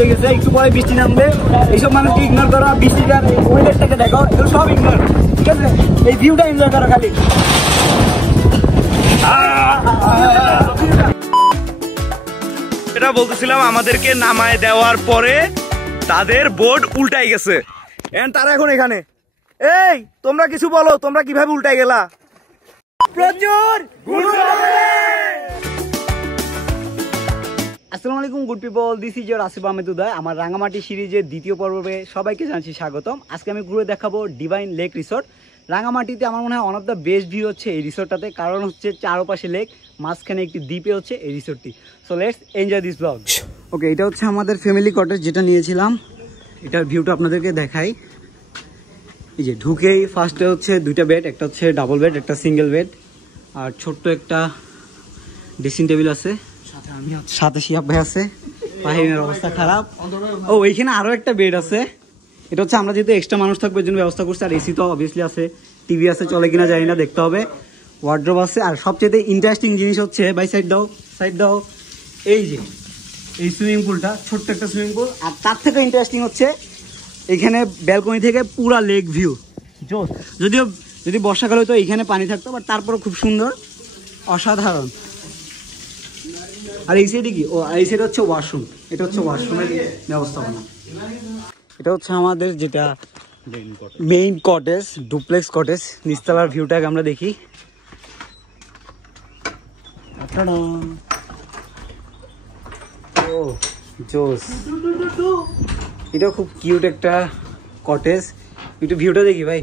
হয়ে গেছে, একটু পরে বৃষ্টি নামবে। এইসব মানুষকে ইগনোর করো, বৃষ্টিটার ওয়েদারটাকে দেখো, এগুলো সব ইগনোর, ঠিক আছে? এই ভিউটা এনজয় করো খালি। এটা বলতেছিলাম, আমাদেরকে নামায় দেওয়ার পরে তাদের বোর্ড উল্টাই গেছে, তারা এখন এখানে। এই তোমরা কিছু বলো, তোমরা কিভাবে উল্টাই গেলা? প্রচুর। আসসালামু আলাইকুম good people, this is your Asif Ahmed Uday. আমার রাঙামাটি সিরিজের দ্বিতীয় পর্বে সবাইকে জানাচ্ছি স্বাগতম। আজকে আমি ঘুরে দেখাবো ডিভাইন লেক রিসোর্ট। রাঙামাটিতে আমার মনে হয় one of the best view হচ্ছে এই রিসোর্টটাতে, কারণ হচ্ছে চারপাশে লেক, মাঝখানে একটি দ্বীপে হচ্ছে এই রিসোর্টটি। So let's enjoy this blog. Okay, এটা হচ্ছে আমাদের ফ্যামিলি কটেজ যেটা নিয়েছিলাম। এটার ভিউটা আপনাদেরকে দেখাই। এই যে ঢুকেই ফার্স্টে হচ্ছে দুইটা বেড, একটা হচ্ছে ডাবল বেড, একটা সিঙ্গেল বেড, আর ছোট্ট একটা ড্রেসিং টেবিল আছে, সাথে শিয়াব ভাই আছে। পাহিনের অবস্থা খারাপ। ও এইখানে আরো একটা বেড আছে, এটা হচ্ছে আমরা যেহেতু এক্সট্রা মানুষ থাকবে এর জন্য ব্যবস্থা করছি। আর এসি তো অবভিয়াসলি আছে, টিভি আছে, চলে কিনা জানি না, দেখতে হবে। ওয়ার্ড্রোব আছে। আর সবচেয়ে ইন্টারেস্টিং জিনিস হচ্ছে, বাই সাইড দাও, এই যে এই সুইমিং পুলটা, ছোট্ট একটা সুইমিং পুল। আর তার থেকে ইন্টারেস্টিং হচ্ছে এখানে ব্যালকনি থেকে পুরা লেক ভিউ। যদিও যদি বর্ষাকালে তো এইখানে পানি থাকতো, বাট তারপরে খুব সুন্দর, অসাধারণ। আর এই সাইডে কি? ও এই সাইড হচ্ছে ওয়াশরুম, এটা হচ্ছে ওয়াশরুমের ব্যবস্থাপনা। এটা হচ্ছে আমাদের যেটা মেইন কটেজ, ডুপ্লেক্স কটেজ। নিচতলার ভিউটাকে আমরা দেখি। ও জোস, এটা খুব কিউট একটা কটেজ। একটু ভিউটা দেখি ভাই।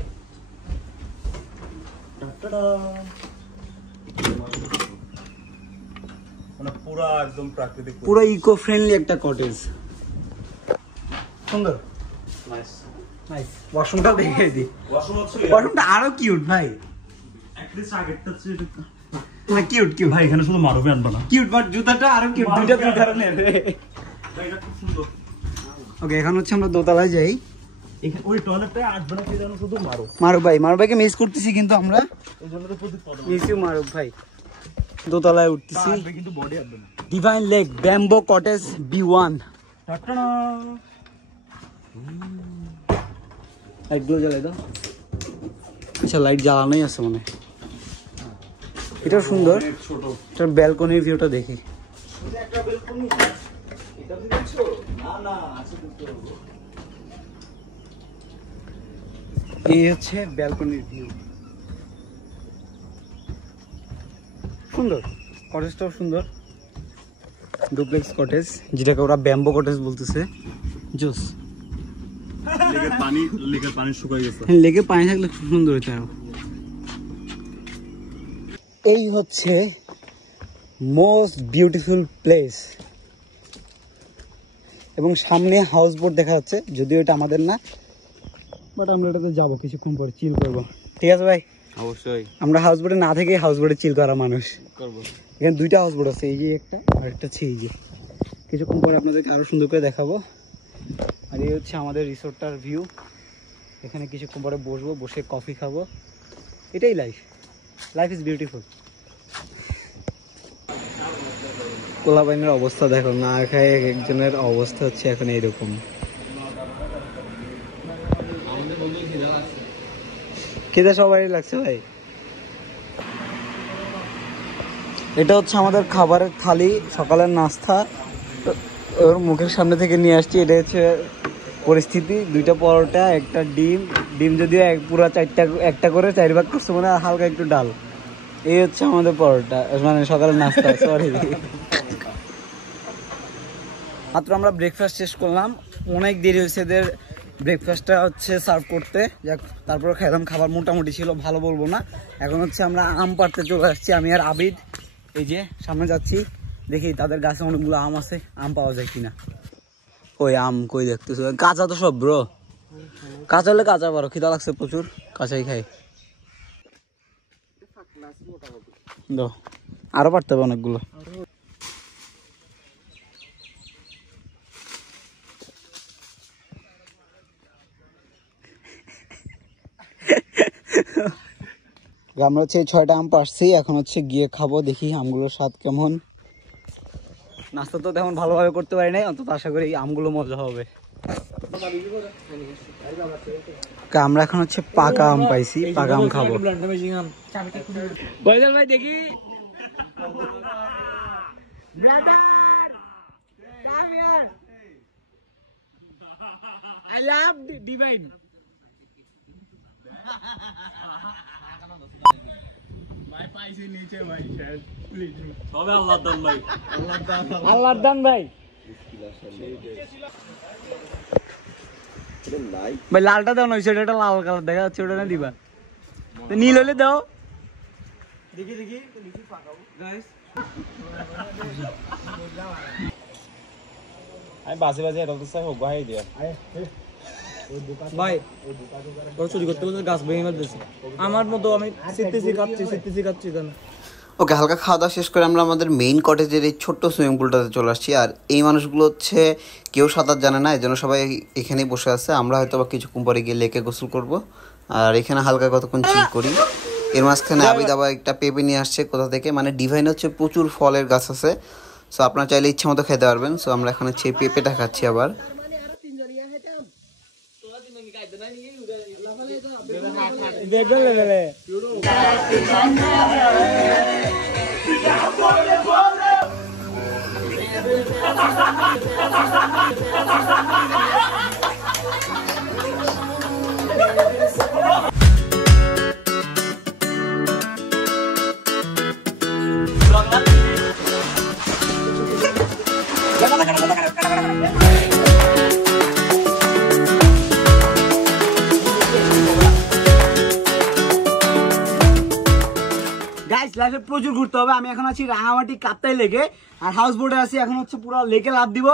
পুরো ইকো ফ্রেন্ডলি একটা কটেজ, সুন্দর, নাইস। ওয়াশরুমটা দেখে দিই, ওয়াশরুমটা আরো কিউট ভাই। না কিউট ভাই, এখানে শুধু মারবে আনবা না, কিউট, বাট জুতাটা আরো কিউট, দুইটা দুই ধরনের। ওকে, এখন হচ্ছে আমরা দোতলায় যাই। ওই টয়লেটটা আসবে না, সেই জন্য শুধু মারুফ ভাইকে মিস করতেছি, কিন্তু আমরা মিস ইউ মারুফ ভাই। দোতলায় উঠতেছি, কিন্তু বডি আসবে না। Divine lake bamboo cottage B1। লাইটগুলো জ্বালাই দাও। আচ্ছা, লাইট জ্বালানোই আছে মনে হয়। এটাও সুন্দর, এটার ব্যালকনির ভিউটা দেখি। এই হচ্ছে ব্যালকনির ভিউ, সুন্দর। কটেজটাও সুন্দর, ডুপ্লেক্স কটেজ, যেটাকে ওরা ব্যাম্বো কটেজ বলতেছে। জোস। লেগে পানি থাকলে খুব সুন্দর হইতে আরো। এই হচ্ছে মোস্ট বিউটিফুল প্লেস, এবং সামনে হাউস বোট দেখা যাচ্ছে, যদিও এটা আমাদের না, বাট আমরা এটাতে যাবো কিছুক্ষণ পরে, চিল করবো। ঠিক আছে ভাই? অবশ্যই। আমরা হাউস বোটে না থেকে হাউস বোটে চিল করা মানুষ। এখানে দুইটা হাউস বোট আছে, এই যে একটা আর একটা হচ্ছে এই যে। কিছুক্ষণ পরে আপনাদেরকে আরো সুন্দর করে দেখাবো। আর এই হচ্ছে আমাদের রিসোর্টটার ভিউ। এখানে কিছুক্ষণ পরে বসবো, বসে কফি খাবো। এটাই লাইফ ইজ বিউটিফুল। কোলাবাইনের অবস্থা দেখো, না খায় এক একজনের অবস্থা হচ্ছে এখন এইরকম। খেতে সবারই লাগছে ভাই। এটা হচ্ছে আমাদের খাবারের থালি, সকালের নাস্তা, ওর মুখের সামনে থেকে নিয়ে আসছি। এটা হচ্ছে পরিস্থিতি, দুইটা পরোটা, একটা ডিম যদিও পুরো একটা করে 4 ভাগ করছে মনে হয়, হালকা একটু ডাল। এই হচ্ছে আমাদের পরোটা, মানে সকালের নাস্তা। সরি, মাত্র আমরা ব্রেকফাস্ট শেষ করলাম, অনেক দেরি হয়েছে এদের ব্রেকফাস্টটা হচ্ছে সার্ভ করতে। যাক, তারপরে খেলাম, খাবার মোটামুটি ছিল, ভালো বলবো না। এখন হচ্ছে আমরা আম পাড়তে চলে আসছি, আমি আর আবিদ। এই যে সামনে যাচ্ছি, দেখি তাদের গাছে অনেকগুলো আম আছে, আম পাওয়া যায় কিনা। ওই আম কই দেখতেছো? কাঁচা তো সব ব্রো, কাঁচা হলে কাঁচা পারো, খিদা লাগছে প্রচুর, কাঁচাই খাই। আরো পারতে হবে অনেকগুলো। আমরা হচ্ছে 6টা আম পারছি, এখন হচ্ছে গিয়ে খাবো, দেখি আমগুলোর স্বাদ কেমন। নাস্তা তো তেমন ভালোভাবে করতে পারি নাই, অন্তত আশা করি এই আমগুলো মজা হবে। আমরা এখন হচ্ছে পাকা আম পাইছি, পাকা আম খাবো। ভাই দেখি I love Divine. আল্লাহর দান ভাই। ভাই লালটা দাও না, সেটা লাল কালার দেখা যাচ্ছে, ওটা না দিবা, নীল হলে দাও। দেখি দেখি আমি বাসে বাসে এটা তো হোক ভাই দিয়া ভাই ওরা চুরি করতে করতে গাছ ভেঙে ফেলতেছে। আমার মতো আমি সিটতেছি খাচ্ছি জানো। ওকে, হালকা খাওয়া দাওয়া শেষ করে আমরা আমাদের মেইন কটেজের এই ছোট্ট সুইমিং পুলটাতে চলে আসছি। আর এই মানুষগুলো হচ্ছে কেউ সাঁতার জানে না, এই জন্য সবাই এখানেই বসে আছে। আমরা হয়তো বা কিছুক্ষণ পরে গিয়ে লেকে গোসল করব, আর এখানে হালকা কতক্ষণ চিল করি। এর মাঝখানে আবিদ আবার একটা পেঁপে নিয়ে আসছে কোথা থেকে, মানে ডিভাইন হচ্ছে প্রচুর ফলের গাছ আছে, সো আপনারা চাইলে ইচ্ছা মতো খেতে পারবেন। সো আমরা এখন হচ্ছে পেঁপেটা খাচ্ছি আবার। লাইফে প্রচুর ঘুরতে হবে। আমি এখন আছি রাঙামাটি কাপ্তাই লেকে, আর হাউস বোটে আছি। এখন হচ্ছে পুরো লেকে লাফ দিব।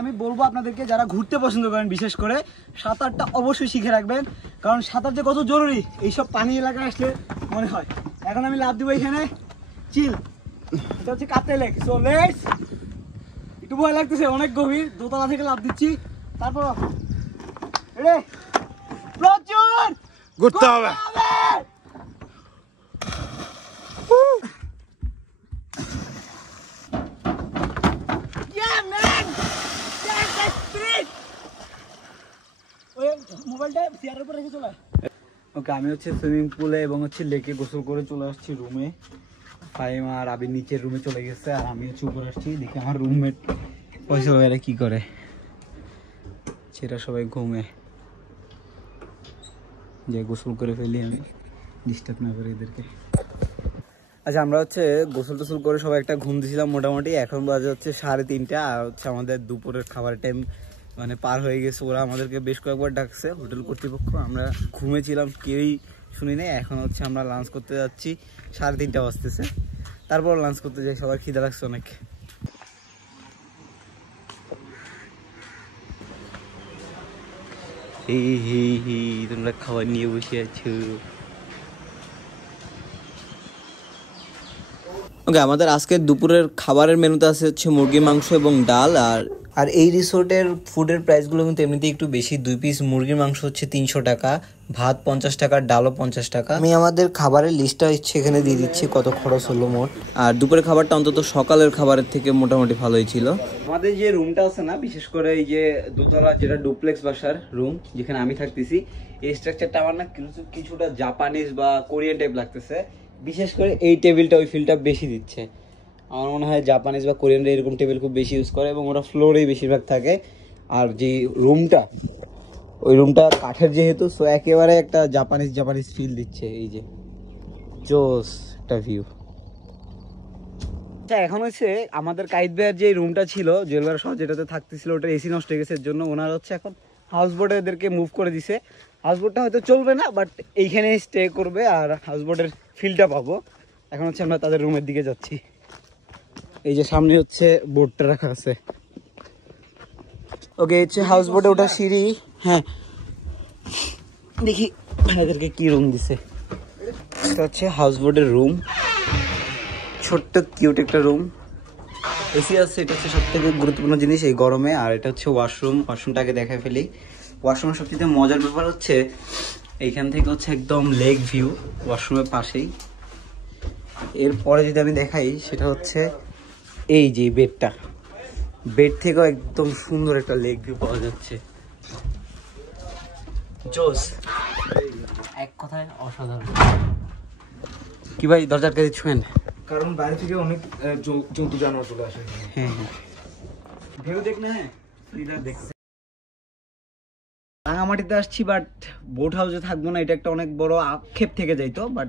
আমি বলবো আপনাদেরকে, যারা ঘুরতে পছন্দ করেন বিশেষ করে, সাঁতারটা অবশ্যই শিখে রাখবেন, কারণ সাঁতার যে কত জরুরি এইসব পানি এলাকায় আসলে মনে হয়। এখন আমি লাফ দিব এখানে, চিল। এটা হচ্ছে কাপ্তাই লেক। সো লেটস, একটু ভয় লাগতেছে, অনেক গভীর, দোতলা থেকে লাফ দিচ্ছি। তারপর প্রচুর ঘুরতে হবে। ওকে, আমি হচ্ছে সুইমিং পুলে এবং হচ্ছে লেকে গোসল করে চলে আসছি রুমে। ফাইম আর আবি নিচের রুমে চলে গেছে, আর আমি হচ্ছে উপরে আসছি। দেখি আমার রুমমেট পয়সা এরা কি করে, সেটা সবাই ঘুমে। যে গোসল করে ফেলি আমি, ডিস্টার্ব না করি এদেরকে। আচ্ছা, আমরা হচ্ছে গোসল টোসল করে সবাই একটা ঘুম দিয়েছিলাম মোটামুটি। এখন বাজে হচ্ছে 3:30, আর হচ্ছে আমাদের দুপুরের খাবার টাইম মানে পার হয়ে গেছে। ওরা আমাদেরকে বেশ কয়েকবার ডাকছে হোটেল কর্তৃপক্ষ, আমরা ঘুমেছিলাম, কেউই শুনি নাই। এখন হচ্ছে আমরা লাঞ্চ করতে যাচ্ছি, 3:30 বাজতেছে। তারপর লাঞ্চ করতে যাই, সবার খিদে লাগছে অনেক। তোমরা খাবার নিয়ে বসে আছো। ওকে, আমাদের আজকের দুপুরের খাবারের মেনুতে আছে হচ্ছে মুরগি মাংস এবং ডাল। আর এই রিসোর্টের ফুডের প্রাইসগুলো কিন্তু এমনিতেই একটু বেশি। 2 পিস মুরগির মাংস হচ্ছে 300 টাকা, ভাত 50 টাকা, ডালও 50 টাকা। আমি আমাদের খাবারের লিস্টটা হচ্ছে এখানে দিয়ে দিচ্ছি কত খরচ হলো মোট। আর দুপুরের খাবারটা অন্তত সকালের খাবারের থেকে মোটামুটি ভালোই ছিল। আমাদের যে রুমটা আছে না, বিশেষ করে এই যে দোতলা যেটা ডুপ্লেক্স বাসার রুম যেখানে আমি থাকতেছি, এই স্ট্রাকচারটা আমার না কিছুটা জাপানিজ বা কোরিয়ান টাইপ লাগতেছে। বিশেষ করে এই টেবিলটা ওই ফিলটা বেশি দিচ্ছে। আমার মনে হয় জাপানিজ বা কোরিয়ানরা এরকম টেবিল খুব বেশি ইউজ করে, এবং ওরা ফ্লোরেই বেশিরভাগ থাকে। আর যে রুমটা, ওই রুমটা কাঠের যেহেতু, সো একেবারে একটা জাপানিজ ফিল দিচ্ছে। এই যে জোস একটা ভিউ। আচ্ছা, এখন হচ্ছে আমাদের কাইদ ভাইয়ের যে রুমটা ছিল জুয়েলবার সহ যেটাতে থাকতেছিল, ওটা এসি নষ্ট হয়ে গেছে, এর জন্য ওনার হচ্ছে এখন হাউস বোটে এদেরকে মুভ করে দিছে। হাউস বোটটা হয়তো চলবে না, বাট এইখানে স্টে করবে আর হাউস বোটের ফিলটা পাবো। এখন হচ্ছে আমরা তাদের রুমের দিকে যাচ্ছি। এই যে সামনে হচ্ছে বোটটা রাখা আছে। ওকে, হচ্ছে হাউস বোটে ওটা সিঁড়ি। হ্যাঁ, দেখি ভাইদেরকে কি রুম দিছে। এটা হচ্ছে হাউস বোটের রুম, ছোট্ট কিউট একটা রুম, এসি আছে। এটা হচ্ছে সব থেকে গুরুত্বপূর্ণ জিনিস এই গরমে। আর এটা হচ্ছে ওয়াশরুমটাকে দেখায় ফেলি। ওয়াশরুমের সবথেকে মজার ব্যাপার হচ্ছে এইখান থেকে হচ্ছে একদম লেক ভিউ, ওয়াশরুমের পাশেই। এরপরে যদি আমি দেখাই সেটা হচ্ছে এই যে বেডটা, বেড থেকেও একদম সুন্দর একটা লেক ভিউ পাওয়া যাচ্ছে। জোস, এক কথায় অসাধারণ। কি ভাই দরজার কাছে ছুঁয়েন? কারণ বাইরে থেকে অনেক জন্তু জানোয়ার চলে আসে। হ্যাঁ হ্যাঁ, ভিউ দেখলে হ্যাঁ দেখছে। রাঙামাটিতে আসছি বাট বোট হাউসে থাকবো না, এটা একটা অনেক বড় আক্ষেপ থেকে যাইতো। বাট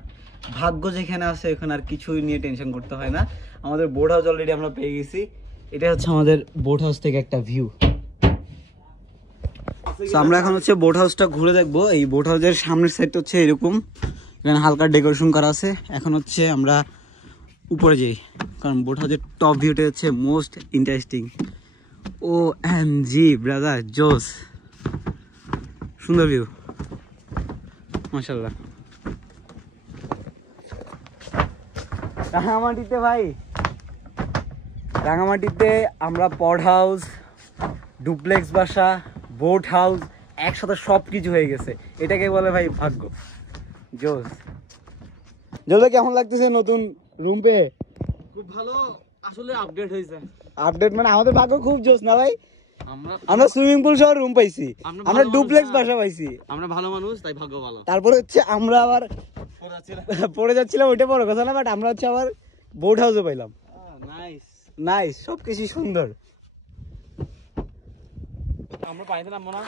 ভাগ্য যেখানে আছে ওখানে আর কিছুই নিয়ে টেনশন করতে হয় না। আমাদের বোট হাউস অলরেডি আমরা পেয়ে গেছি। এটা হচ্ছে আমাদের বোট হাউস থেকে একটা ভিউ। তো আমরা এখন হচ্ছে বোট হাউসটা ঘুরে দেখবো। এই বোট হাউসের সামনের সাইডটা হচ্ছে এরকম, এখানে হালকা ডেকোরেশন করা আছে। এখন হচ্ছে আমরা উপরে যাই, কারণ বোট হাউসের টপ ভিউটা হচ্ছে মোস্ট ইন্টারেস্টিং। ও এম জি ব্রাদার, জোস, সুন্দর ভিউ মাশাআল্লাহ। রাঙামাটিতে ভাই, রাঙামাটিতে আমরা পড হাউস, ডুপ্লেক্স বাসা, বোট হাউস একসাথে সব কিছু হয়ে গেছে। এটাকে বলে ভাই ভাগ্য। জোস। জোস কেমন লাগতেছে নতুন রুম পেয়ে? খুব ভালো, আসলে আপডেট হয়েছে। আপডেট মানে আমাদের ভাগ্য খুব জোস না ভাই? আমরা সুইমিং পুল সহ রুম পাইছি, আমরা ডুপ্লেক্স বাসা পাইছি, আমরা ভালো মানুষ তাই ভাগ্য ভালো। তারপরে হচ্ছে আমরা আবার পড়ে যাচ্ছিলাম, ওইটা বড় কথা না, বাট আমরা হচ্ছে আবার বোট হাউসে পাইলাম। নাইস নাইস, সবকিছু সুন্দর। আমরা পাইতে নামবো না।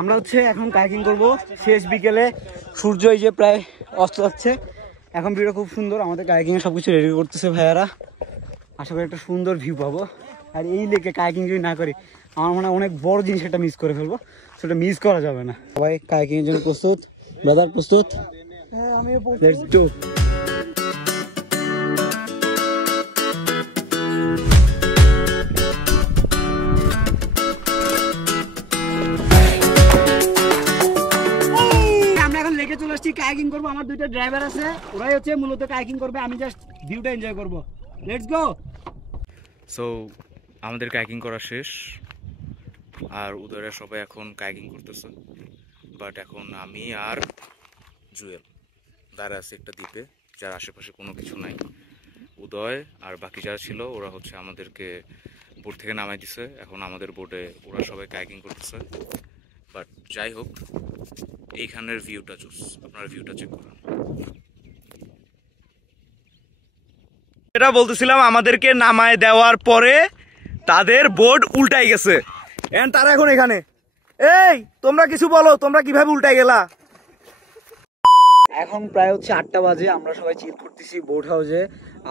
আমরা হচ্ছে এখন কায়াকিং করব শেষ বিকেলে, সূর্য এই যে প্রায় অস্ত যাচ্ছে। এখন ভিউটা খুব সুন্দর, আমাদের কায়াকিং এর সবকিছু রেডি করতেছে ভাইয়ারা। আশা করি একটা সুন্দর ভিউ পাবো। আর এই লেকে কায়াকিং যদি না করি আমার মনে হয় অনেক বড় জিনিস একটা মিস করে ফেলবো, সেটা মিস করা যাবে না। সবাই কায়াকিং এর জন্য প্রস্তুত? ব্রাদার প্রস্তুত? হ্যাঁ আমিও প্রস্তুত। Let's do. আমরা এখন লেকে চলে আসছি, কায়াকিং করবো। আমার দুইটা ড্রাইভার আছে, ওরাই হচ্ছে মূলত কায়াকিং করবে, আমি জাস্ট ভিউটা এনজয় করবো। Let's go. সো আমাদের কায়াকিং করা শেষ, আর উদয়রা সবাই এখন কায়াকিং করতেছে। বাট এখন আমি আর জুয়েল দাঁড়া আছে একটা দ্বীপে, যার আশেপাশে কোনো কিছু নাই। উদয় আর বাকি যারা ছিল ওরা হচ্ছে আমাদেরকে বোট থেকে নামাই দিছে। এখন আমাদের বোটে ওরা সবাই কায়াকিং করতেছে। বাট যাই হোক, এইখানের ভিউটা জোস, আপনারা ভিউটা চেক করুন। এটা বলতেছিলাম, আমাদেরকে নামায় দেওয়ার পরে তাদের বোর্ড উল্টাই গেছে। এন্ড তারা এখন এখানে। এই তোমরা কিছু বলো, তোমরা কিভাবে উল্টাই গেলা? এখন প্রায় হচ্ছে 8টা বাজে, আমরা সবাই চিল করতেছি বোট হাউসে।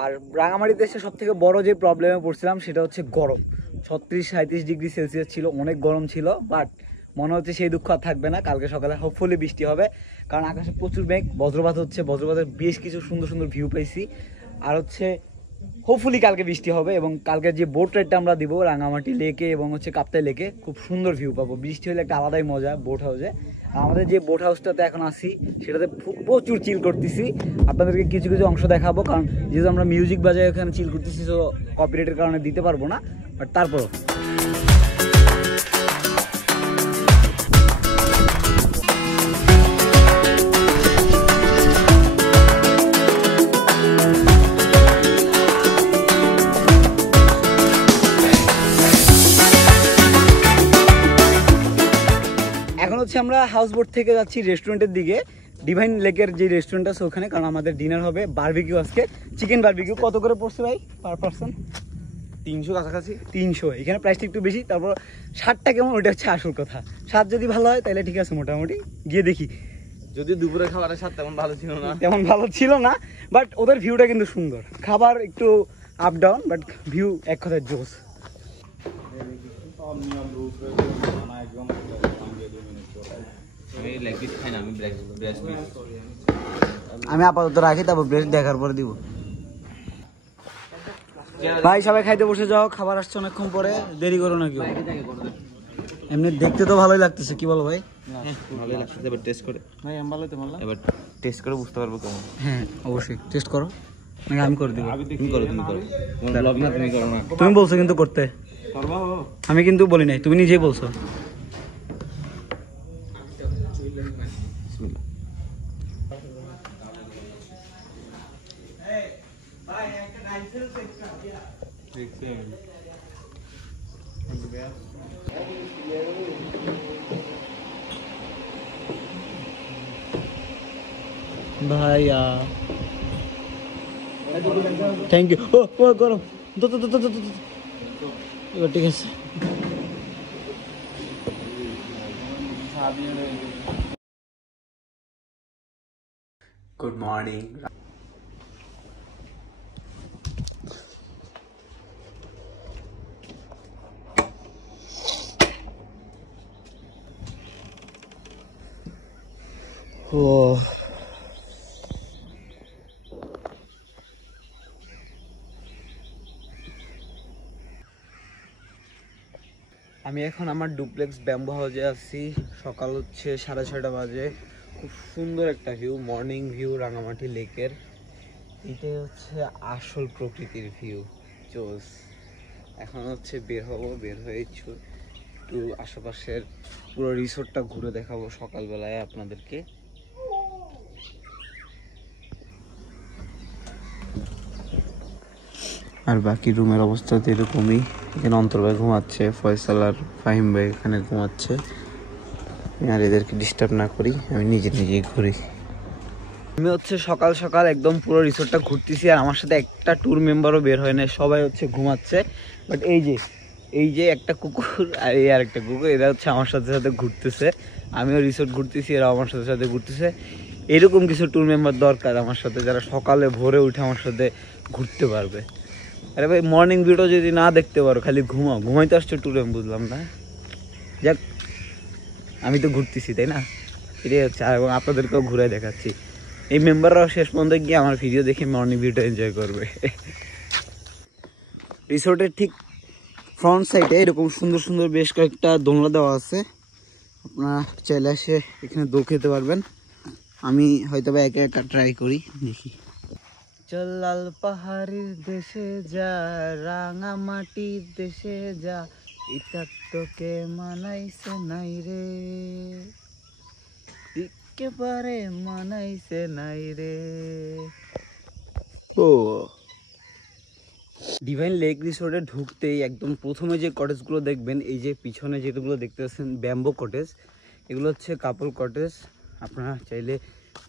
আর রাঙামাটিতে এসে সব থেকে বড় যে প্রবলেমে পড়ছিলাম সেটা হচ্ছে গরম। 36-37 ডিগ্রি সেলসিয়াস ছিল, অনেক গরম ছিল। বাট মনে হচ্ছে সেই দুঃখ আর থাকবে না, কালকে সকালে হোপফুলি বৃষ্টি হবে, কারণ আকাশে প্রচুর মেঘ, বজ্রপাত হচ্ছে। বজ্রপাতের বেশ কিছু সুন্দর সুন্দর ভিউ পাইছি। আর হচ্ছে হোপফুলি কালকে বৃষ্টি হবে, এবং কালকে যে বোট রাইডটা আমরা দিব রাঙামাটি লেকে এবং হচ্ছে কাপ্তাই লেকে, খুব সুন্দর ভিউ পাবো। বৃষ্টি হলে একটা আলাদাই মজা বোট হাউসে। আমাদের যে বোট হাউসটাতে এখন আসি সেটাতে প্রচুর চিল করতেছি। আপনাদেরকে কিছু কিছু অংশ দেখাবো, কারণ যেহেতু আমরা মিউজিক বাজায় ওখানে চিল করতেছি, তো কপিরাইটের কারণে দিতে পারবো না। বাট তারপরও আমরা হাউস বোট থেকে যাচ্ছি রেস্টুরেন্টের দিকে, ডিভাইন লেকের যে রেস্টুরেন্ট আছে ওখানে, কারণ আমাদের ডিনার হবে বারবিকিউ আজকে, চিকেন বারবিকিউ। কত করে পড়ছে ভাই পার পারসন? 300 কাছাকাছি। 300, এখানে প্রাইসটা একটু বেশি। তারপর স্বাদটা কেমন ওটা হচ্ছে আসল কথা। স্বাদ যদি ভালো হয় তাহলে ঠিক আছে, মোটামুটি গিয়ে দেখি। যদি দুপুরে খাবারের স্বাদ তেমন ভালো ছিল না, তেমন ভালো ছিল না, বাট ওদের ভিউটা কিন্তু সুন্দর। খাবার একটু আপ ডাউন, বাট ভিউ এক কথায় জোস। আমি আপাতত রাখি, তারপর ব্রেস্ট দেখার পরে দিব। ভাই সবাই খাইতে বসে যাও, খাবার আসছে অনেকক্ষণ পরে, দেরি করো না কেউ। এমনি দেখতে তো ভালোই লাগতেছে, কি বলো ভাই? ভালোই লাগছে। এবার টেস্ট করে ভাই এম ভালোই তো বললাম, এবার টেস্ট করে বুঝতে পারবো কেমন। হ্যাঁ অবশ্যই টেস্ট করো, নাকি আমি করে দিব? তুমি করো, তুমি করো, তোমার ব্লগ না, তুমি করো না। তুমি বলছো কিন্তু করতে, আমি কিন্তু বলি নাই, তুমি নিজেই বলছো। ভাইয়া থ্যাংক ইউ। ও গরম, এবার ঠিক আছে। Good morning. ও আমি এখন আমার ডুপ্লেক্স ব্যাম্বো হাউসে আছি। সকাল হচ্ছে 6:30 বাজে। খুব সুন্দর একটা ভিউ, মর্নিং ভিউ রাঙামাটি লেকের। এটাই হচ্ছে আসল প্রকৃতির ভিউ। জোস। এখন হচ্ছে বের হবো, বের হয়ে একটু আশেপাশের পুরো রিসোর্টটা ঘুরে দেখাবো সকালবেলায় আপনাদেরকে। আর বাকি রুমের অবস্থা তো এরকমই। এখানে অন্তর ভাই ঘুমাচ্ছে, ফয়সাল আর ফাহিম ভাই এখানে ঘুমাচ্ছে। আর এদেরকে ডিস্টার্ব না করি, আমি নিজেই ঘুরি। আমি হচ্ছে সকাল সকাল একদম পুরো রিসোর্টটা ঘুরতেছি, আর আমার সাথে একটা ট্যুর মেম্বারও বের হয় না, সবাই হচ্ছে ঘুমাচ্ছে। বাট এই যে একটা কুকুর আর এই আর একটা কুকুর, এরা হচ্ছে আমার সাথে সাথে ঘুরতেছে। আমিও রিসোর্ট ঘুরতেছি, এরা আমার সাথে সাথে ঘুরতেছে। এরকম কিছু ট্যুর মেম্বার দরকার আমার সাথে, যারা সকালে ভোরে উঠে আমার সাথে ঘুরতে পারবে। আরে ভাই, মর্নিং ভিউটা যদি না দেখতে পারো, খালি ঘুমাইতে আসছো ট্যুরে, আমি বুঝলাম না। যাক, আমি তো ঘুরতেছি, তাই না? এটাই হচ্ছে। আর এবং আপনাদেরকেও ঘুরে দেখাচ্ছি। এই মেম্বাররাও শেষ পর্যন্ত গিয়ে আমার ভিডিও দেখে মর্নিং ভিউটা এনজয় করবে। রিসোর্টের ঠিক ফ্রন্ট সাইডে এরকম সুন্দর সুন্দর বেশ কয়েকটা দোলনা দেওয়া আছে। আপনারা চাইলে এসে এখানে দোল খেতে পারবেন। আমি হয়তো বা একা একা ট্রাই করি, দেখি। চল লাল পাহাড়ের দেশে যা, রাঙামাটির দেশে যা, এটা তোকে মানাইছে নাই রে, একেবারে মানাইছে নাই রে। ও ডিভাইন লেক রিসোর্টে ঢুকতেই একদম প্রথমে যে কটেজগুলো দেখবেন, এই যে পিছনে যেগুলো দেখতে পাচ্ছেন ব্যাম্বো কটেজ, এগুলো হচ্ছে কাপল কটেজ। আপনারা চাইলে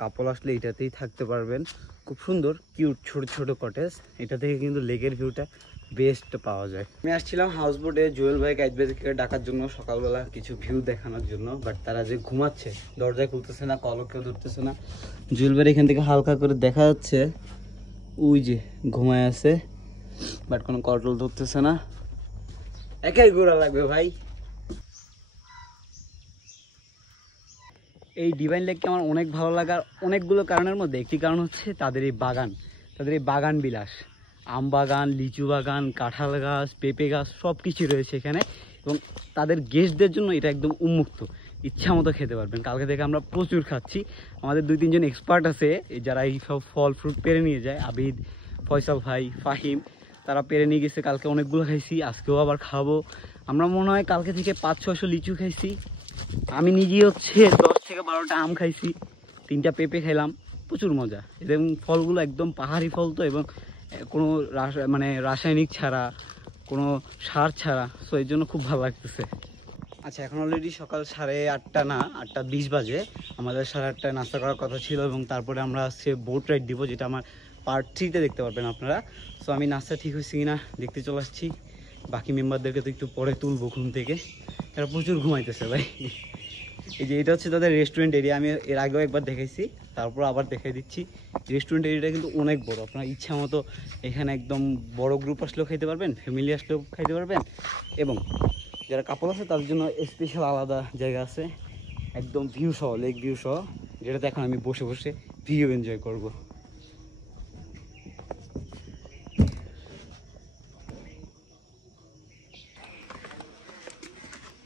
কাপল আসলে এটাতেই থাকতে পারবেন। খুব সুন্দর কিউট ছোট ছোট কটেজ। এটা থেকে কিন্তু লেকের ভিউটা বেস্ট পাওয়া যায়। আমি আসছিলাম হাউস বোটে জুয়েল ভাই কাইদ ভাইকে ডাকার জন্য, সকালবেলা কিছু ভিউ দেখানোর জন্য। বাট তারা যে ঘুমাচ্ছে, দরজায় খুলতেছে না, কলও কেউ ধরতেছে না। জুয়েল ভাই এখান থেকে হালকা করে দেখা যাচ্ছে, ওই যে ঘুমায় আছে, বাট কোনো কন্ট্রোল ধরতেছে না। একাই ঘোরা লাগবে ভাই। এই ডিভাইন লেককে আমার অনেক ভালো লাগার অনেকগুলো কারণের মধ্যে একটি কারণ হচ্ছে তাদের এই বাগান বিলাস। আম বাগান, লিচু বাগান, কাঁঠাল গাছ, পেঁপে গাছ সব কিছুই রয়েছে এখানে। এবং তাদের গেস্টদের জন্য এটা একদম উন্মুক্ত, ইচ্ছা মতো খেতে পারবেন। কালকে থেকে আমরা প্রচুর খাচ্ছি। আমাদের 2-3 জন এক্সপার্ট আছে যারা এই সব ফল ফ্রুট পেরে নিয়ে যায়। আবিদ, ফয়সাল ভাই, ফাহিম, তারা পেরে নিয়ে গেছে। কালকে অনেকগুলো খাইছি, আজকেও আবার খাবো। আমরা মনে হয় কালকে থেকে 500-600 লিচু খাইছি। আমি নিজেই হচ্ছে 10 থেকে 12টা আম খাইছি, 3টা পেঁপে খেলাম। প্রচুর মজা। এবং ফলগুলো একদম পাহাড়ি ফল তো, এবং কোনো রাসায়নিক ছাড়া, কোনো সার ছাড়া। সো এই জন্য খুব ভালো লাগতেছে। আচ্ছা, এখন অলরেডি সকাল 8:30 না, 8:20 বাজে। আমাদের 8:30টায় নাস্তা করার কথা ছিল, এবং তারপরে আমরা হচ্ছে বোট রাইড দিব, যেটা আমার পার্ট 3-তে দেখতে পারবেন আপনারা। সো আমি নাস্তা ঠিক হয়েছি কিনা দেখতে চলে আসছি। বাকি মেম্বারদেরকে তো একটু পরে তুলবো ঘুম থেকে, এরা প্রচুর ঘুমাইতেছে ভাই। এই যে এটা হচ্ছে তাদের রেস্টুরেন্ট এরিয়া। আমি এর আগেও একবার দেখাইছি, তারপর আবার দেখাই দিচ্ছি। রেস্টুরেন্ট এরিয়াটা কিন্তু অনেক বড়। আপনার ইচ্ছা মতো এখানে একদম বড় গ্রুপ আসলেও খাইতে পারবেন, ফ্যামিলি আসলেও খাইতে পারবেন, এবং যারা কাপল আছে তাদের জন্য স্পেশাল আলাদা জায়গা আছে, একদম ভিউ সহ, লেক ভিউ সহ, যেটাতে এখন আমি বসে বসে ভিউ এনজয় করব।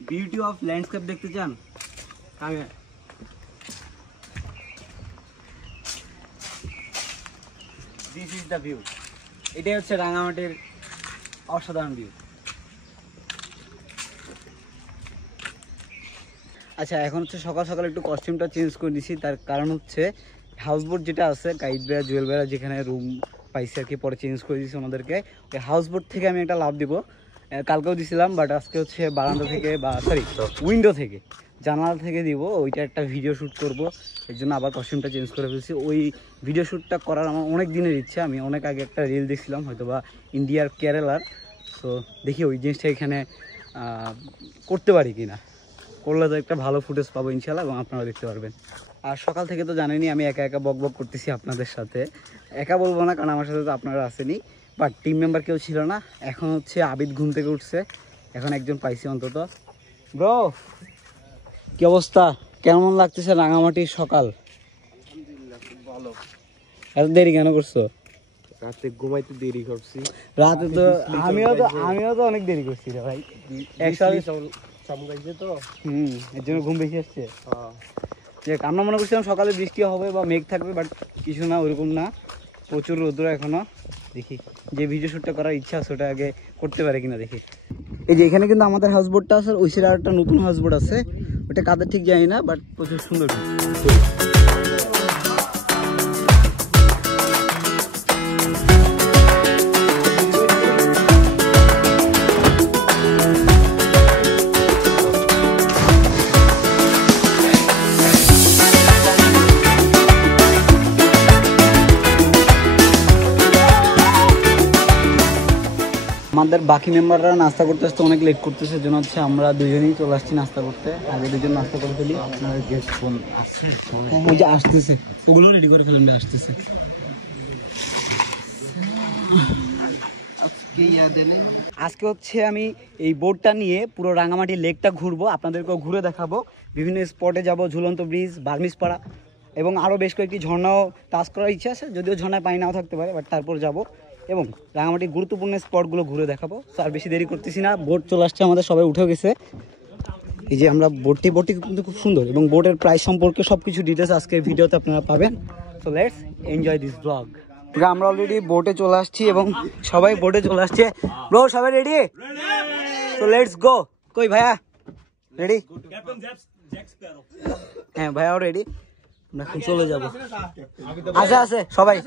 বিউটি অফ ল্যান্ডস্কেপ দেখতে চান? আগে দিস ইজ দ্য ভিউ। এটাই হচ্ছে রাঙামাটির অসাধারণ ভিউ। আচ্ছা, এখন হচ্ছে সকাল সকাল একটু কস্টিউমটা চেঞ্জ করে দিছি। তার কারণ হচ্ছে হাউস বোট যেটা আছে, গাইড বেড়া জুয়েল বেড়া যেখানে রুম পাইছি আর কি, পরে চেঞ্জ করে দিয়েছি ওনাদেরকে। ওই হাউস বোট থেকে আমি একটা লাভ দিব, কালকেও দিছিলাম, বাট আজকে হচ্ছে বারান্দা থেকে বা সরি উইন্ডো থেকে, জানালা থেকে দিব। ওইটা একটা ভিডিও শ্যুট করব, এর জন্য আবার কস্টিউমটা চেঞ্জ করে ফেলছি। ওই ভিডিও শ্যুটটা করার আমার অনেক দিনের ইচ্ছা। আমি অনেক আগে একটা রিল দেখছিলাম, হয়তো বা ইন্ডিয়ার কেরালার। সো দেখি ওই জিনিসটা এখানে করতে পারি কি না, করলে তো একটা ভালো ফুটেজ পাবো ইনশাল্লাহ, এবং আপনারা দেখতে পারবেন। আর সকাল থেকে তো জানেনই আমি একা একা বক বক করতেছি আপনাদের সাথে। একা বলবো না, কারণ আমার সাথে তো আপনারা আসেনি, বাট টিম মেম্বার কেউ ছিল না। এখন হচ্ছে আবিদ ঘুম থেকে উঠছে, এখন একজন পাইছি অন্তত। ব্রো কি অবস্থা, কেমন লাগতেছে রাঙামাটির সকাল? ভালো। এত দেরি কেন করছো? রাতে ঘুমাইতে দেরি করছি। রাতে তো আমিও তো অনেক দেরি করছি রে ভাই, একসাথে তো। এর জন্য ঘুম বেশি আসছে। আমরা মনে করছিলাম সকালে বৃষ্টি হবে বা মেঘ থাকবে, বাট কিছু না, ওইরকম না, প্রচুর রোদ্র এখনো। দেখি যে ভিডিও শ্যুটটা করার ইচ্ছা আছে ওটা আগে করতে পারে কিনা দেখি। এই যে এখানে কিন্তু আমাদের হাউস বোটটা আছে, ওই সাইডে একটা নতুন হাউস বোট আছে, ওটা কাদের ঠিক জানি না, বাট প্রচুর সুন্দর। আমাদের বাকি মেম্বাররা নাস্তা করতে আসতে অনেক লেট করতেছে, জন্য হচ্ছে আমরা দুজনেই চলে আসছি নাস্তা করতে। আগে দুজন নাস্তা করে ফেলি। আপনার গেস্ট ফোন আসছে, ওই যে আসতেছে, ওগুলো রেডি করে ফেলেন, আসতেছে। আজকে হচ্ছে আমি এই বোটটা নিয়ে পুরো রাঙামাটি লেকটা ঘুরবো, আপনাদেরকেও ঘুরে দেখাবো। বিভিন্ন স্পটে যাব, ঝুলন্ত ব্রিজ, বার্মিসপাড়া এবং আরও বেশ কয়েকটি ঝর্ণাও টাচ করার ইচ্ছা আছে, যদিও ঝর্ণায় পানি নাও থাকতে পারে, বাট তারপর যাব এবং রাঙামাটির গুরুত্বপূর্ণ স্পটগুলো ঘুরে দেখাবো। তো আর বেশি দেরি করতেছি না, বোট চলে আসছে আমাদের, সবাই উঠে গেছে। এই যে আমরা বোটটি কিন্তু খুব সুন্দর, এবং বোটের প্রাইস সম্পর্কে সব কিছু ডিটেলস আজকের ভিডিওতে আপনারা পাবেন। So let's enjoy this blog. আমরা অলরেডি বোটে চলে আসছি এবং সবাই বোটে চলে আসছে। ব্রো সবাই রেডি? So let's go. কই ভাইয়া রেডি? হ্যাঁ ভাইয়াও রেডি, আমরা এখন চলে যাবো। আছে আছে সবাই।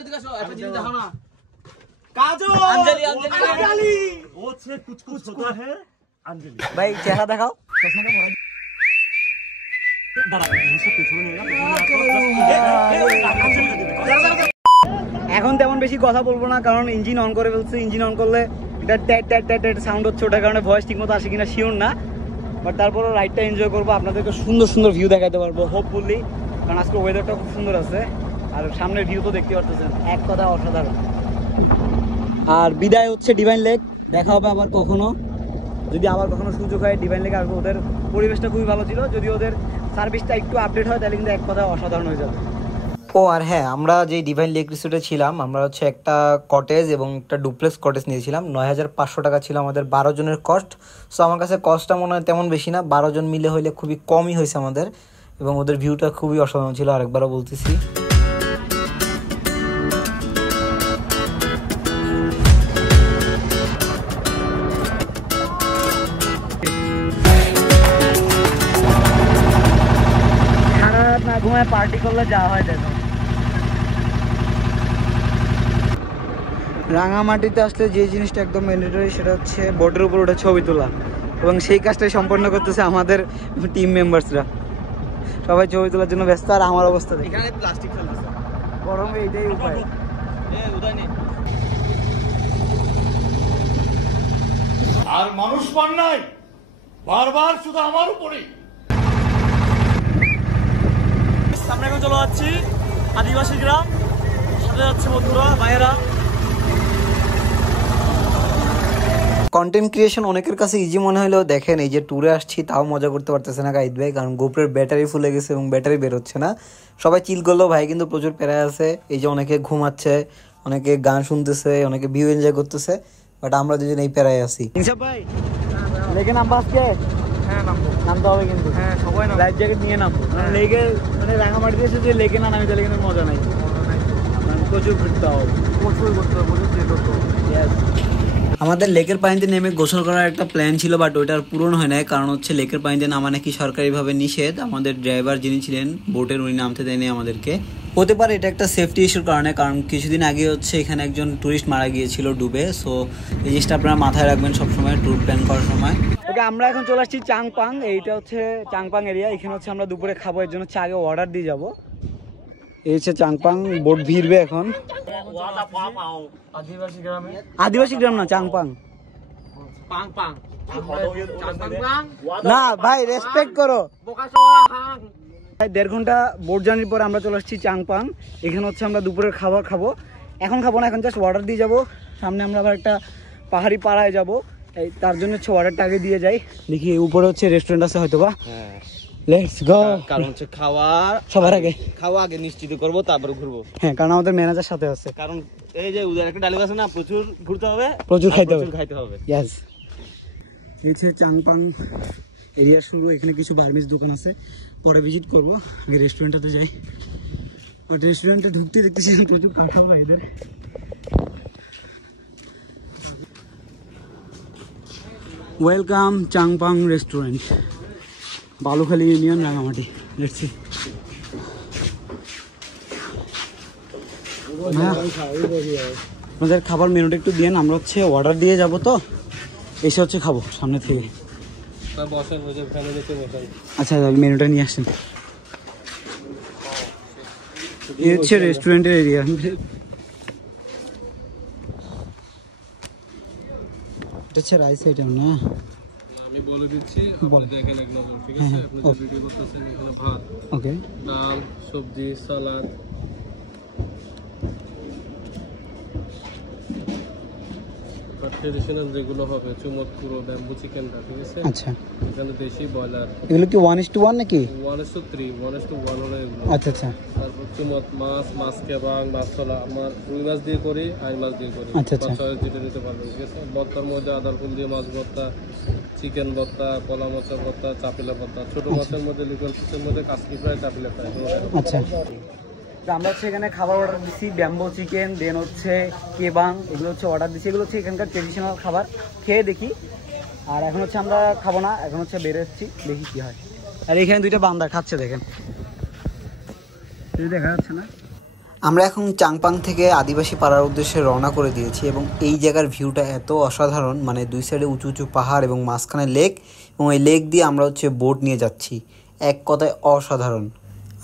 ভাই চেহারা দেখাও। এখন তেমন বেশি কথা বলবো না, কারণ ইঞ্জিন অন করে ফেলছে। ইঞ্জিন অন করলে এটা ট্যাট ট্যাট ট্যাট ট্যাট সাউন্ড হচ্ছে, ওটার কারণে ভয়েস ঠিক মতো আসে কিনা শিওর না, বাট তারপরে রাইডটা এনজয় করবো, আপনাদেরকে সুন্দর সুন্দর ভিউ দেখাতে পারবো হোপফুলি, কারণ আজকে ওয়েদারটা খুব সুন্দর আছে। আর সামনের ভিউ তো দেখতে পারতেছেন, এক কথা অসাধারণ। আর বিদায় হচ্ছে ডিভাইন লেক, দেখা হবে আবার কখনো, যদি আবার কখনো সুযোগ হয় ডিভাইন লেকে আসবো। ওদের পরিবেশটা খুবই ভালো ছিল, যদি ওদের সার্ভিসটা একটু আপডেট হয় তাহলে কিন্তু এক কথা অসাধারণ হয়ে যাবে। ও আর হ্যাঁ, আমরা যে ডিভাইন লেক রিসোর্টে ছিলাম, আমরা হচ্ছে একটা কটেজ এবং একটা ডুপ্লেক্স কটেজ নিয়েছিলাম। 9,500 টাকা ছিল আমাদের 12 জনের কস্ট। সো আমার কাছে কস্টটা মনে হয় তেমন বেশি না, 12 জন মিলে হইলে খুবই কমই হয়েছে আমাদের, এবং ওদের ভিউটা খুবই অসাধারণ ছিল, আরেকবারও বলতেছি। সারা রাত না ঘুমায় পার্টি করলে যা হয় দেখো। রাঙামাটিতে আসলে যে জিনিসটা একদম ম্যান্ডেটরি সেটা হচ্ছে বোটের উপর ওঠে ছবি তোলা, এবং সেই কাজটাই সম্পন্ন করতেছে আমাদের টিম মেম্বার্সরা। সবাই ছবি তোলার জন্য ব্যস্ত, আর আমার অবস্থা দেখি এখানে প্লাস্টিক ফেলছে, গরমে এইটাই উপায়। আর মানুষ পান নাই, বারবার শুধু আমার উপরেই। আমরা এখন চলে যাচ্ছি আদিবাসী গ্রাম, সাথে যাচ্ছে বন্ধুরা ভাইয়েরা। কন্টেন্ট ক্রিয়েশন অনেকের কাছে ইজি মনে হলেও দেখেন, এই যে ট্যুরে আসছি তাও মজা করতে পারতেছে না গাইদ ভাই, কারণ গোপ্রের ব্যাটারি ফুলে গেছে এবং ব্যাটারি বের হচ্ছে না। সবাই চিল করলেও ভাই কিন্তু প্রচুর প্যারায় আছে। এই যে অনেকে ঘুমাচ্ছে, অনেকে গান শুনতেছে, অনেকে ভিউ এনজয় করতেছে, বাট আমরা দুজন এই প্যারায় আছি। ইনসাফ ভাই লেগে নামবো আজকে? হ্যাঁ নামবো, নামতে হবে কিন্তু। হ্যাঁ সবাই নামবো, লাইফ জ্যাকেট নিয়ে নামবো। লেগে মানে রাঙামাটিতে এসে যে লেগে না নামি তাহলে কিন্তু মজা নাই, প্রচুর ঘুরতে হবে, প্রচুর করতে হবে, প্রচুর যেতে হবে। আমাদের লেকের পানিতে নেমে গোসল করার একটা প্ল্যান ছিল, বাট ওইটার পূরণ হয় নাই, কারণ হচ্ছে লেকের পানিতে নামা নাকি সরকারিভাবে নিষেধ। আমাদের ড্রাইভার যিনি ছিলেন বোটের, উনি নামতে দেয়নি আমাদেরকে। হতে পারে এটা একটা সেফটি ইস্যুর কারণে, কারণ কিছুদিন আগে হচ্ছে এখানে একজন ট্যুরিস্ট মারা গিয়েছিল ডুবে। সো এই জিনিসটা আপনারা মাথায় রাখবেন সবসময় ট্যুর প্ল্যান করার সময়। ওকে, আমরা এখন চলে আসছি চাংপাং। এইটা হচ্ছে চাংপাং এরিয়া। এখানে হচ্ছে আমরা দুপুরে খাবো, এর জন্য হচ্ছে আগে অর্ডার দিয়ে যাবো। এই হচ্ছে চাংপাং, বোট ভিড়বে এখন। আদিবাসী গ্রাম না, চাংপাং। না ভাই, রেসপেক্ট করো। 1.5 ঘন্টা বোট জার্নির পরে আমরা চলে আসছি চাংপাং। এখানে হচ্ছে আমরা দুপুরের খাবার খাবো। এখন খাবো না, এখন জাস্ট অর্ডার দিয়ে যাবো। সামনে আমরা আবার একটা পাহাড়ি পাড়ায় যাবো, এই তার জন্য হচ্ছে অর্ডারটা আগে দিয়ে যাই। দেখি উপরে হচ্ছে রেস্টুরেন্ট আছে হয়তো বা। Let's go. কারণ হচ্ছে সবার আগে খাওয়া আগে নিশ্চিত করবো, তারপরে ঘুরবো। হ্যাঁ, কারণ আমাদের ম্যানেজার সাথে আছে। কারণ এই যে উদার একটা ডায়লগ আছে না, প্রচুর ঘুরতে হবে, প্রচুর খাইতে হবে। ইয়েস। এই হচ্ছে চাংপাং এরিয়া শুরু। এখানে কিছু বার্মিজ দোকান আছে, পরে ভিজিট করবো। আগে রেস্টুরেন্টটাতে যাই। বাট রেস্টুরেন্টে ঢুকতে দেখতেছি প্রচুর কাঁঠাল ভাইদের। Welcome Changpang restaurant, Balukhali union, Rangamati. দেখছি আপনাদের খাবার মেনুটা একটু দিয়ে, আমরা হচ্ছে অর্ডার দিয়ে যাব, তো এসে হচ্ছে খাবো সামনে থেকে। আচ্ছা, মেনুটা নিয়ে আসছেন। এই হচ্ছে রেস্টুরেন্টের এরিয়া। এটা হচ্ছে রাইস আইটেম না? আমি বলে দিচ্ছি, আপনি দেখেন এক নজর, ঠিক আছে? আপনি যে ভিডিও করতেছেন, এখানে ভাত, ওকে, ডাল, সবজি, সালাদ, ট্রেডিশনাল যেগুলো হবে, চুমত পুরো ব্যাম্বু চিকেনটা, ঠিক আছে? আচ্ছা, এখানে দেশি ব্রয়লার। এগুলো কি 1:1 নাকি? 1:3, 1:1 হলো এগুলো। আচ্ছা আচ্ছা তারপর চুমত মাছ কেবাং, মাছ চলা, আমার রুই মাছ দিয়ে করি, আই মাছ দিয়ে করি। আচ্ছা, আচ্ছা। চয়েস যেটা নিতে পারবেন, ঠিক আছে? ভর্তার মধ্যে আদার ফুল দিয়ে মাছ ভর্তা, চিকেন ভর্তা, পলা মাছের ভর্তা, চাপিলা ভর্তা, ছোট মাছের মধ্যে লিটল ফিশের মধ্যে কাসকি ফ্রাই, চাপিলা ফ্রাই। আচ্ছা। আমরা হচ্ছে এখানে খাবার অর্ডার দিচ্ছি, ব্যাম্বো চিকেন, দেন হচ্ছে কেবাং, এগুলো হচ্ছে অর্ডার দিচ্ছি। এগুলো হচ্ছে এখানকার ট্রেডিশনাল খাবার, খেয়ে দেখি। আর এখন হচ্ছে আমরা খাবো না, এখন হচ্ছে বের এসেছি, দেখি কি হয়। আর এখানে দুইটা বান্দা খাচ্ছে, দেখেন, দেখা যাচ্ছে না? আমরা এখন চাংপাং থেকে আদিবাসী পাড়ার উদ্দেশ্যে রওনা করে দিয়েছি এবং এই জায়গার ভিউটা এত অসাধারণ, মানে দুই সাইডে উঁচু উঁচু পাহাড় এবং মাঝখানে লেক, এবং এই লেক দিয়ে আমরা হচ্ছে বোট নিয়ে যাচ্ছি। এক কথায় অসাধারণ।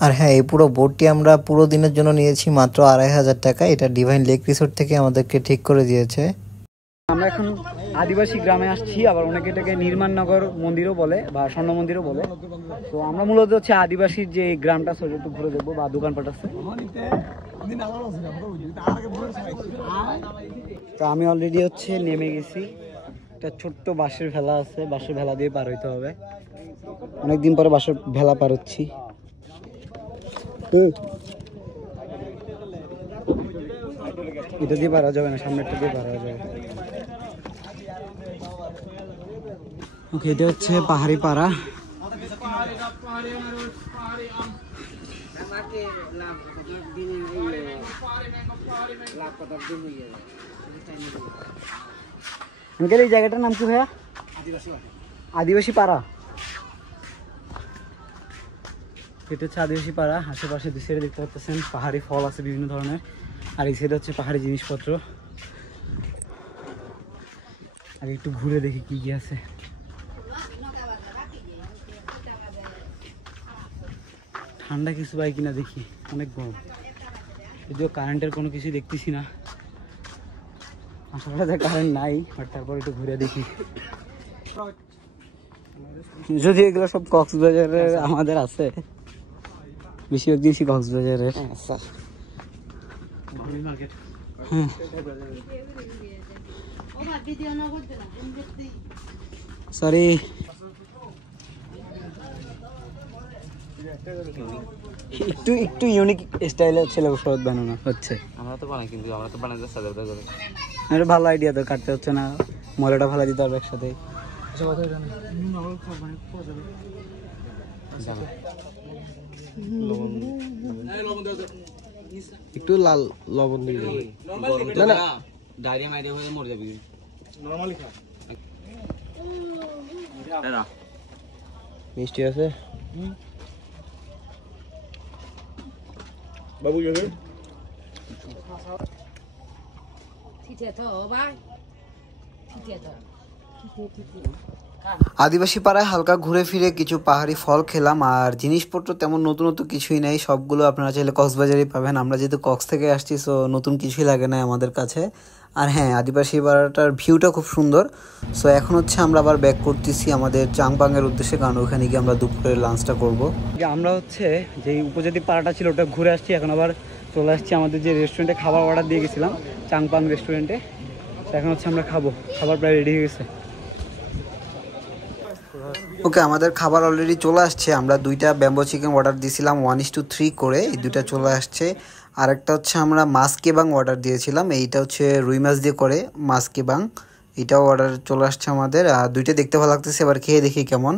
আর হ্যাঁ, এই পুরো বোটটি আমরা পুরো দিনের জন্য নিয়েছি মাত্র 2500 টাকা। এটা ডিভাইন লেক রিসোর্ট থেকে আমাদেরকে ঠিক করে দিয়েছে। আমরা এখন আদিবাসী গ্রামে আসছি, আবার অনেকে এটাকে নির্মাণনগর মন্দিরও বলে বা স্বর্ণ মন্দিরও বলে। তো আমরা মূলত হচ্ছে আদিবাসীর যে গ্রামটা সেটা একটু ঘুরে দেখবো, বা দোকানপাট আছে। তো আমি অলরেডি হচ্ছে নেমে গেছি। একটা ছোট্ট বাঁশের ভেলা আছে, বাঁশের ভেলা দিয়ে পার হইতে হবে। অনেকদিন পরে বাঁশের ভেলা পার হচ্ছি। এটা দিয়ে পারা যাবে না, সামনেরটা দিয়ে পারা যাবে। ওকে, এটা হচ্ছে পাহাড়ি পাড়া। আঙ্কেল, এই জায়গাটার নাম কি ভাইয়া? আদিবাসী পাড়া। এটা হচ্ছে আদিবাসী পাড়া। আশেপাশে দুই সাইডে দেখতে পাচ্ছেন পাহাড়ি ফল আছে বিভিন্ন ধরনের, আর এই সাইডে হচ্ছে পাহাড়ি জিনিসপত্র। আগে একটু ঘুরে দেখি কি কি আছে। ঠান্ডা কিছু পাই কিনা দেখি, অনেক গরম। যদিও কারেন্টের কোনো কিছু দেখতেছি না, আশেপাশে কারেন্ট নাই, বাট তারপর একটু ঘুরে দেখি। যদি এগুলো সব কক্সবাজারের আমাদের আছে, বেশিরভাগ দিয়েছি কক্সবাজারের। সরি, একটু একটু ইউনিক স্টাইলে ছেলে শরৎ বানানো হচ্ছে। আমরা তো বানাই, কিন্তু আমরা তো বানাতে সাদা করে। এটা ভালো আইডিয়া, তো কাটতে হচ্ছে না, ময়লাটা ভালো দিতে হবে একসাথে। একটু লাল লবণ দিয়ে না না, ডায়রিয়া মাইরিয়া হয়ে মরে যাবে। নরমালি খা। মিষ্টি আছে। বাবু যাবে আদিবাসী পাড়ায় হালকা ঘুরে ফিরে কিছু পাহাড়ি ফল খেলাম, আর জিনিসপত্র তেমন নতুন নতুন কিছুই নেই, সবগুলো আপনারা চাইলে কক্সবাজারেই পাবেন। আমরা যেহেতু কক্স থেকে আসছি, সো নতুন কিছুই লাগে না আমাদের কাছে। আর হ্যাঁ, আদিবাসী পাড়াটার ভিউটা খুব সুন্দর। সো এখন হচ্ছে আমরা আবার ব্যাক করতেছি আমাদের চাংপাংয়ের উদ্দেশ্যে, কারণ ওখানে গিয়ে আমরা দুপুরের লাঞ্চটা করব। আমরা হচ্ছে যে উপজাতি পাড়াটা ছিল ওটা ঘুরে আসছি, এখন আবার চলে আসছি আমাদের যে রেস্টুরেন্টে খাবার অর্ডার দিয়ে গেছিলাম, চাংপাং রেস্টুরেন্টে। এখন হচ্ছে আমরা খাবো, খাবার প্রায় রেডি হয়ে গেছে। ওকে, আমাদের খাবার অলরেডি চলে আসছে। আমরা 2টা ব্যাম্বো চিকেন অর্ডার দিয়েছিলাম 1:3 করে, এই 2টা চলে আসছে। আরেকটা হচ্ছে আমরা মাছ কেবাং অর্ডার দিয়েছিলাম, এইটা হচ্ছে রুই মাছ দিয়ে করে মাছ কেবাং, এটাও অর্ডার চলে আসছে আমাদের। আর 2টা দেখতে ভালো লাগতেছে, এবার খেয়ে দেখি কেমন।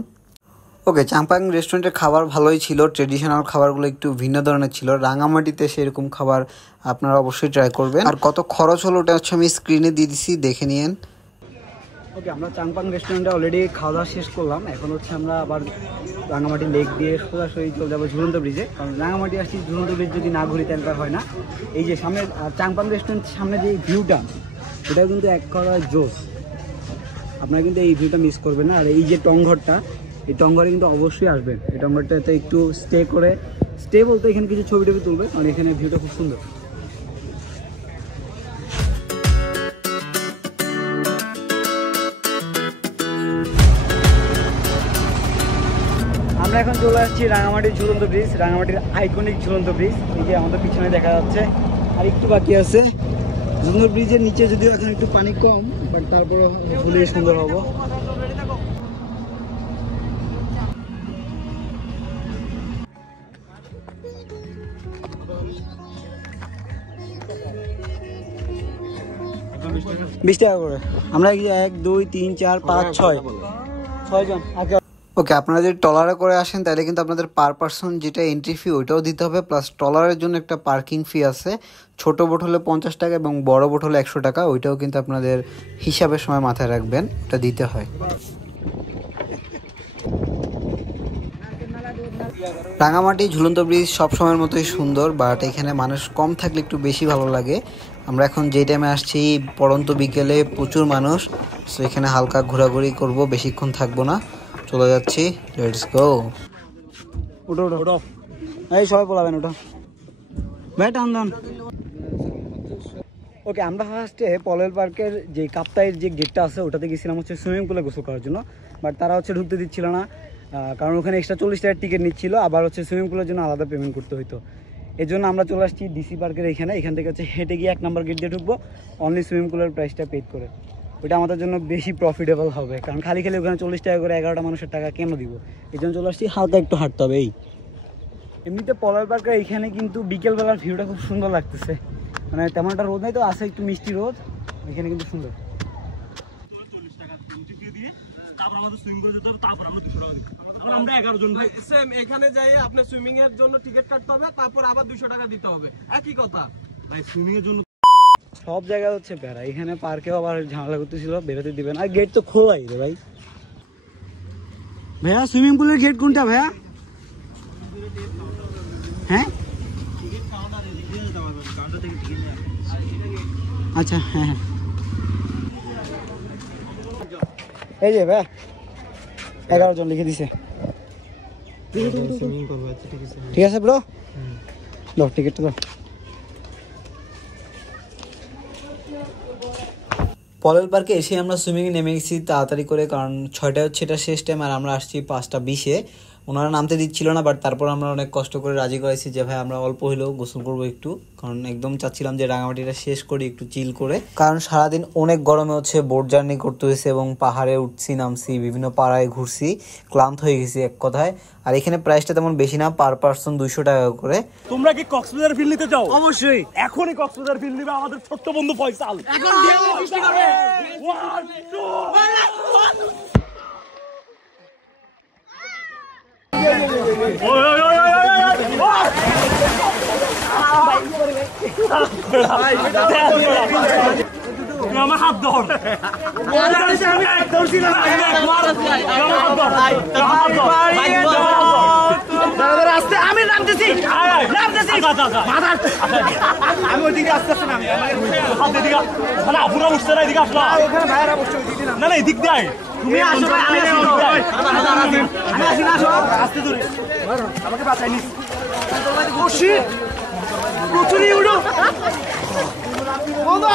ওকে, চাংপাং রেস্টুরেন্টের খাবার ভালোই ছিল, ট্রেডিশনাল খাবারগুলো একটু ভিন্ন ধরনের ছিল। রাঙামাটিতে সেরকম খাবার আপনারা অবশ্যই ট্রাই করবেন। আর কত খরচ হলো ওটা হচ্ছে আমি স্ক্রিনে দিয়ে দিছি, দেখে নিন। ওকে, আমরা চাংপাং রেস্টুরেন্টে অলরেডি খাওয়া দাওয়া শেষ করলাম। এখন হচ্ছে আমরা আবার রাঙামাটি লেক দিয়ে সোজাসুজি চলে যাবো ঝুলন্ত ব্রিজে, কারণ রাঙামাটি আসছি ঝুলন্ত ব্রিজ যদি না ঘুরি তাহলে তার হয় না। এই যে সামনে চাংপাং রেস্টুরেন্টের সামনে যে ভিউটা, এটাও কিন্তু এক করা জোস, আপনারা কিন্তু এই ভিউটা মিস করবেন না। আর এই যে টংঘরটা, এই টংঘরে কিন্তু অবশ্যই আসবেন। এই টংঘরটাতে একটু স্টে বলতে এখানে কিছু ছবি টবি তুলবে, কারণ এখানে ভিউটা খুব সুন্দর। আমরা এখন চলে আসছি রাঙামাটির ঝুলন্ত ব্রিজ, রাঙামাটির আইকনিক ঝুলন্ত ব্রিজ। এই যে আমাদের পিছনে দেখা যাচ্ছে, আর একটু বাকি আছে। ঝুলন্ত ব্রিজের নিচে যদিও এখন একটু পানি কম, বাট তারপরে ফুলে সুন্দর হবো। $20 করে আমরা 1 2 3 4 5 6 জন আগে। ওকে, আপনারা যদি ট্রলারে করে আসেন তাহলে কিন্তু আপনাদের পার পারসন যেটা এন্ট্রি ফি ওইটাও দিতে হবে, প্লাস ট্রলারের জন্য একটা পার্কিং ফি আছে। ছোট বোট হলে 50 টাকা এবং বড় বোট হলে 100 টাকা, ওইটাও কিন্তু আপনাদের হিসাবের সময় মাথায় রাখবেন, ওটা দিতে হয়। রাঙামাটি ঝুলন্ত ব্রিজ সব সময়ের মতোই সুন্দর, বাট এখানে মানুষ কম থাকলে একটু বেশি ভালো লাগে। আমরা এখন যে টাইমে আসছি পড়ন্ত বিকেলে, প্রচুর মানুষ। সো এখানে হালকা ঘোরাঘুরি করব, বেশিক্ষণ থাকবো না, চলে যাচ্ছি। Let's go. ওটো ওটো এই সবাই বলাবেন ওটো ভাই, টান দান। ওকে, আমরা ফার্স্টে পলেল পার্কের যে কাপ্তাইয়ের যে গেটটা আছে ওটাতে গেছিলাম হচ্ছে সুইমিং পুলে গোসল করার জন্য, বাট তারা হচ্ছে ঢুকতে দিচ্ছিল না, কারণ ওখানে এক্সট্রা 40 টাকার টিকিট নিচ্ছিল, আবার হচ্ছে সুইমিং পুলের জন্য আলাদা পেমেন্ট করতে হতো। এই জন্য আমরা চলে আসছি ডিসি পার্কের এখান থেকে হচ্ছে হেঁটে গিয়ে 1 নম্বর গেট দিয়ে ঢুকবো, অনলি সুইমিং পুলের প্রাইসটা পেড করে। ওইটা আমাদের জন্য বেশি প্রফিটেবল হবে, কারণ খালি ওখানে 40 টাকা করে 11টা মানুষের টাকা কেন দিব। এই জন্য চলে আসছি, হালকা একটু হাঁটতে হবে। এই এমনিতে পলেল পার্কের এইখানে কিন্তু বিকেলবেলার ভিউটা খুব সুন্দর লাগতেছে, মানে তেমন একটা রোদ নেই তো, আছে একটু মিষ্টি রোদ, এখানে কিন্তু সুন্দর। 40 টাকা দিয়ে তারপর আমাদের সুইমিং করে যেতে হবে, তারপর আমরা 200 টাকা দিব। আমরা 11 জন ভাই, সেম এখানে যাই আপনি সুইমিং এর জন্য টিকিট কাটতে হবে, তারপর আবার 200 টাকা দিতে হবে, একই কথা ভাই। সুইমিং এর জন্য সব জায়গায় হচ্ছে বেড়া, এখানে পার্কেও আবার ঝামেলা করতেছিল, বেরোতে দিবেন। আর গেট তো খোলাই রে ভাই। ভাইয়া সুইমিং পুলের গেট কোনটা ভাইয়া? হ্যাঁ আচ্ছা, হ্যাঁ হ্যাঁ, এই যে ভাইয়া 11 জন লিখে দিছে। ঠিক আছে ব্রো, দাও টিকিটটা দাও। পলেল পার্কে এসে আমরা সুইমিংয়ে নেমে গেছি তাড়াতাড়ি করে, কারণ 6টায় হচ্ছে এটা শেষ টাইম, আর আমরা আসছি 5:20-এ। ওনারা নামতে দিচ্ছিল না, বাট তারপর আমরা অনেক কষ্ট করে রাজি করাইছি যে ভাই আমরা অল্প হইলেও গোসল করবো একটু, কারণ একদম চাচ্ছিলাম যে রাঙামাটিটা শেষ করি একটু চিল করে, কারণ সারাদিন অনেক গরমে হচ্ছে বোট জার্নি করতে হয়েছে এবং পাহাড়ে উঠছি নামছি, বিভিন্ন পাড়ায় ঘুরছি, ক্লান্ত হয়ে গেছি এক কথায়। আর এখানে প্রাইসটা তেমন বেশি না, পার পার্সন 200 টাকা করে। তোমরা কি কক্সবাজার ফিল নিতে চাও? অবশ্যই এখনই কক্সবাজার ফিল নিবে আমাদের ছোট্ট বন্ধু ফয়সাল। এখন সৃষ্টি করবে 1 2 আমার হাত ধর, আমি ধরছি না, আস্তে আমি নামতেছি আমি ওইদিকে আস্তে আস্তে নামি পুরো উঠছে না এদিকে আসলো ওখানে ভাইয়েরা বসছে না না এদিক দিয়ে তুমি আসো আমি আসি না আসো আস্তে ধরে আমাকে বাঁচাই নিস প্রচুরই উঠো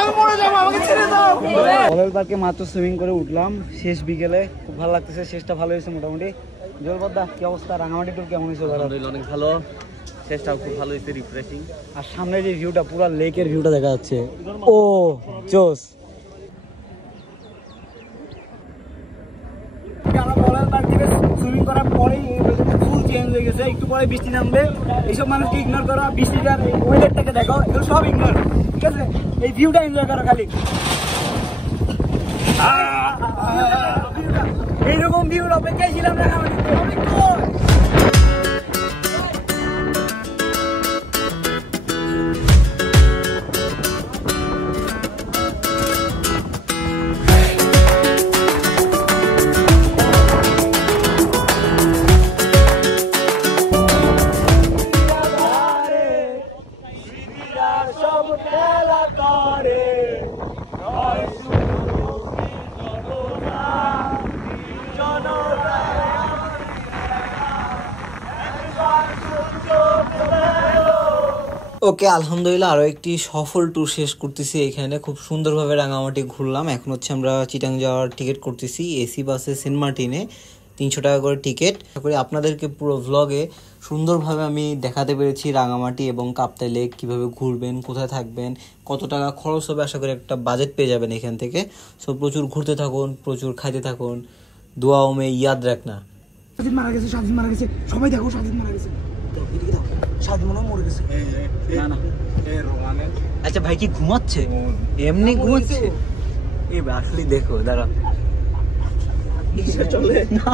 আমি মরে যাবো আমাকে ছেড়ে দাও বলেল পার্কে মাত্র সুইমিং করে উঠলাম শেষ বিকেলে, খুব ভালো লাগতেছে, শেষটা ভালো হয়েছে মোটামুটি। জলবদ্দা কি অবস্থা, রাঙামাটি টুর কেমন হয়েছে? অনেক ভালো, শেষটাও খুব ভালো হয়েছে, রিফ্রেশিং। আর সামনে যে ভিউটা, পুরো লেকের ভিউটা দেখা যাচ্ছে, ও জোস। সুইমিং করার পরেই ফুল চেঞ্জ হয়ে গেছে, একটু পরে বৃষ্টি নামবে। এইসব মানুষকে ইগনোর করা, বৃষ্টিটার ওয়েদারটাকে দেখো, এগুলো সব ইগনোর, ঠিক আছে? এই ভিউটা এনজয় করো খালি। এইরকম ভিউর অপেক্ষায় ছিলাম রাঙামাটিতে অনেকক্ষণ। ওকে, আলহামদুলিল্লাহ আরও একটি সফল ট্যুর শেষ করতেছি। এখানে খুব সুন্দরভাবে রাঙামাটি ঘুরলাম। এখন হচ্ছে আমরা চিটাং যাওয়ার টিকিট করতেছি এসি বাসে, সেন্ট মার্টিনে 300 টাকা করে টিকিট। আশা করি আপনাদেরকে পুরো ভ্লগে সুন্দরভাবে আমি দেখাতে পেরেছি রাঙামাটি এবং কাপ্তাই লেক, কীভাবে ঘুরবেন, কোথায় থাকবেন, কত টাকা খরচ হবে। আশা করি একটা বাজেট পেয়ে যাবেন এখান থেকে। সো প্রচুর ঘুরতে থাকুন, প্রচুর খাইতে থাকুন। দোয়াও মে ইয়াদ রাখনা। স্বাধীন মারা গেছে, স্বাধীন মারা গেছে, সবাই দেখো স্বাধীন মারা গেছে। স্বাধীন মনে মরে গেছে। না আচ্ছা ভাই কি ঘুমাচ্ছে? এমনি ঘুমাচ্ছে? এই আসলে দেখো, দাঁড়া চলে না